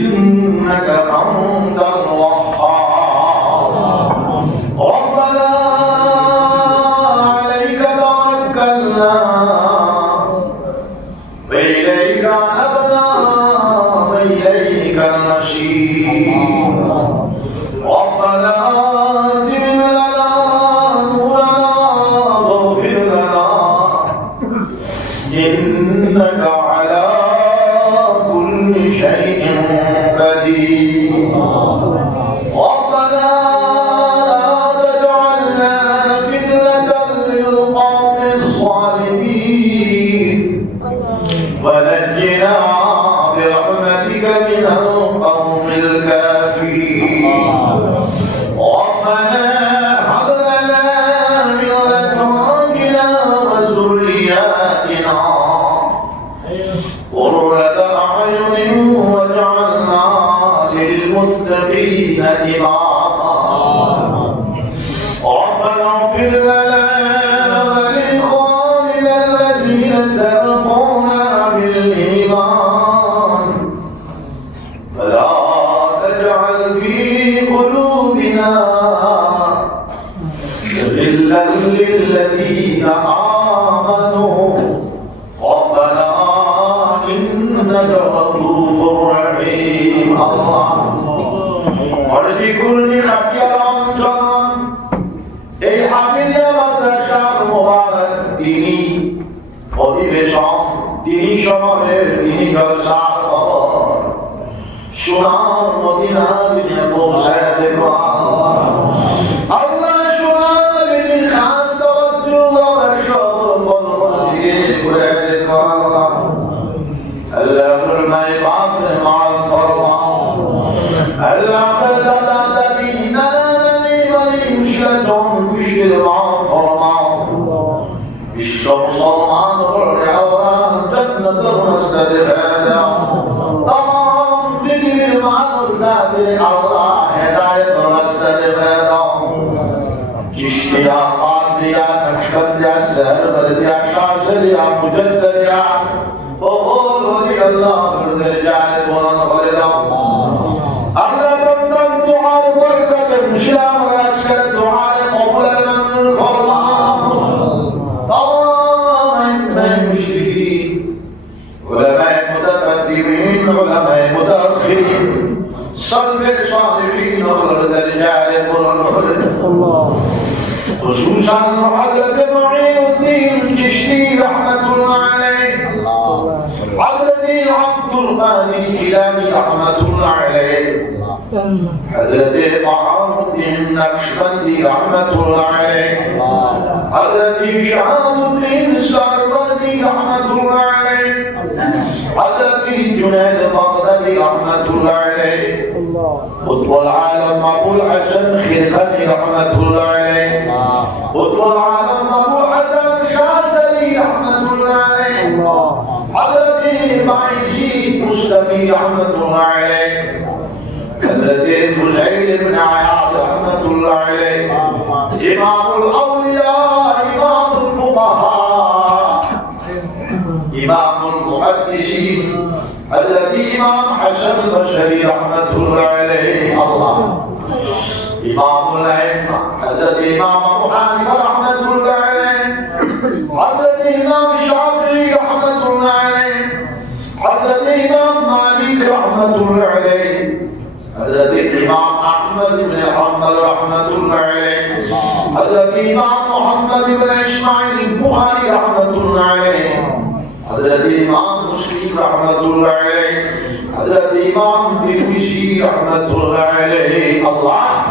إنك أنت ونجنا برحمتك من القوم الكافرين. ربنا هب لنا من أزواجنا وذرياتنا قرة أعين واجعلنا للمتقين إماما. সোনার মদিনা তিনি পৌঁছায় দেব। আল্লাহ সোনার নবীর খাস তাওয়াজ্জুহ আর সমর্পণ করে দিয়ে ঘুরে দেব আল্লাহ ফরমায় বাপ বিশ্ব মুসলমান Allah Allah'a helal dolaştırdım. Kişliya, kadriya, nakşbandiya, seherbadiya, şaşiriya, müceddediya, oğul radiyallahu anh, ricalet olan halidam. Allah'tan dua berkat, müşlam ve asker dua ile kabul etmemden forma. Tamamen ben خصوصا حضرة معين الدين الجشتي رحمة الله عليه. حضرة عبد الغني الكلامي رحمة الله عليه. حضرت طعام الدين النقشبندي رحمة الله عليه. حضرت شهاب الدين رحمة الله عليه. العالم أبو حسن شاذلي رحمة الله عليه. حضرت معيشي مستمي رحمة الله عليه. حضرت فزيل بن عياض رحمة الله عليه. إمام الأولياء إمام الفقهاء إمام المحدثين. الذي إمام حسن البشري رحمة الله عليه. الله. إمام الأئمة الذي إمام أبو حنيفة رحمة الله عليه. حضرت إمام الشافعي رحمة الله عليه. حضرت إمام مالك رحمة الله عليه. حضرت إمام أحمد بن حنبل رحمة الله عليه. حضرت إمام محمد بن إسماعيل البخاري رحمة الله عليه. حضرت إمام مسلم رحمة الله عليه. حضرت إمام ترمذي رحمة الله عليه. الله.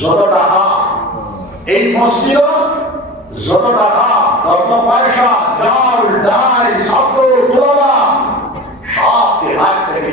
যত টাকা এই মসজিদ যত টাকা যত পয়সা ডাল ডাল, ছাত্র তোলা সবকে হাত থেকে